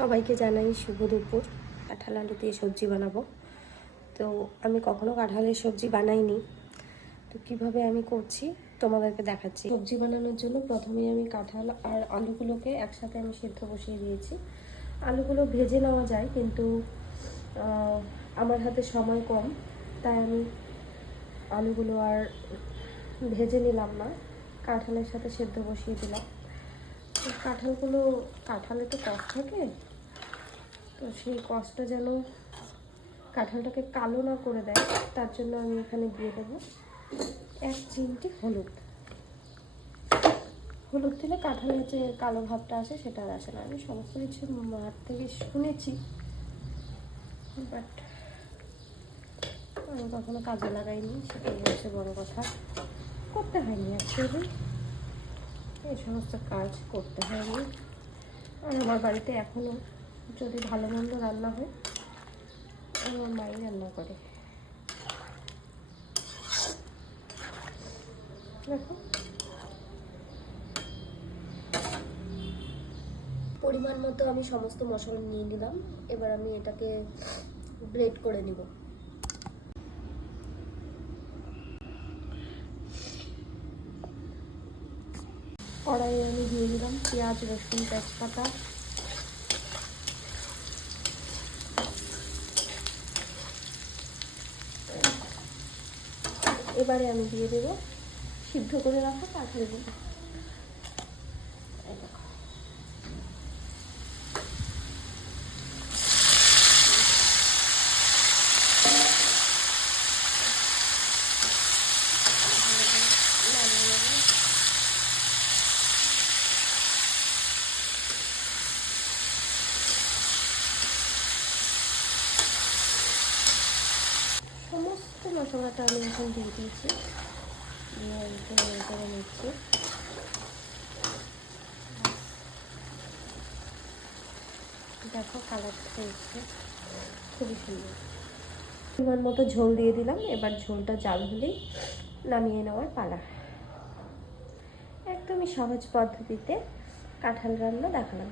সবাইকে জানাই শুভ দুপুর। কাঁঠাল আলু দিয়ে সবজি বানাবো। তো আমি কখনো কাঁঠালের সবজি বানাইনি, তো কিভাবে আমি করছি তোমাদেরকে দেখাচ্ছি। সবজি বানানোর জন্য প্রথমে আমি কাঁঠাল আর আলুগুলোকে একসাথে আমি সেদ্ধ বসিয়ে দিয়েছি। আলুগুলো ভেজে নেওয়া যায়, কিন্তু আমার হাতে সময় কম, তাই আমি আলুগুলো আর ভেজে নিলাম না, কাঁঠালের সাথে সেদ্ধ বসিয়ে দিলাম। কাঁঠালে তো কষ থাকে, তো সেই কষটা যেন কাঁঠালটাকে কালো না করে দেয়, তার জন্য আমি এখানে দিয়ে দেবো 1 চিমটি হলুদ। হলুদ দিলে কাঁঠালের যে কালো ভাবটা আসে সেটা আর আসে না। আমি সমস্ত কিছু মার থেকে শুনেছি, বাট আমি কখনো কাজে লাগাইনি, সেটাই হচ্ছে বড় কথা। করতে হয়নি অ্যাকচুয়ালি, এই সমস্ত কাজ করতে হয়নি। আর আমার বাড়িতে এখনও যদি ভালো মন্দ রান্না হয়, আমার মাই রান্না করে। দেখো, পরিমাণ মতো আমি সমস্ত মশলা নিয়ে নিলাম। এবার আমি এটাকে ব্লেন্ড করে নিব। কড়াইয়ে আমি দিয়ে দিলাম পেঁয়াজ, রসুন, তেজপাতা। এবারে আমি দিয়ে দেব সিদ্ধ করে রাখা কাঁঠালগুলো। সমস্ত মশলাটা আমি এখন দিয়ে দিয়েছি, করে নিচ্ছি। দেখো কালারটা হয়েছে খুবই সুন্দর। পরিমাণ মতো ঝোল দিয়ে দিলাম। এবার ঝোলটা জাল হলেই নামিয়ে নেওয়ার পালা। একদমই সহজ পদ্ধতিতে কাঁঠাল রান্না দেখালাম।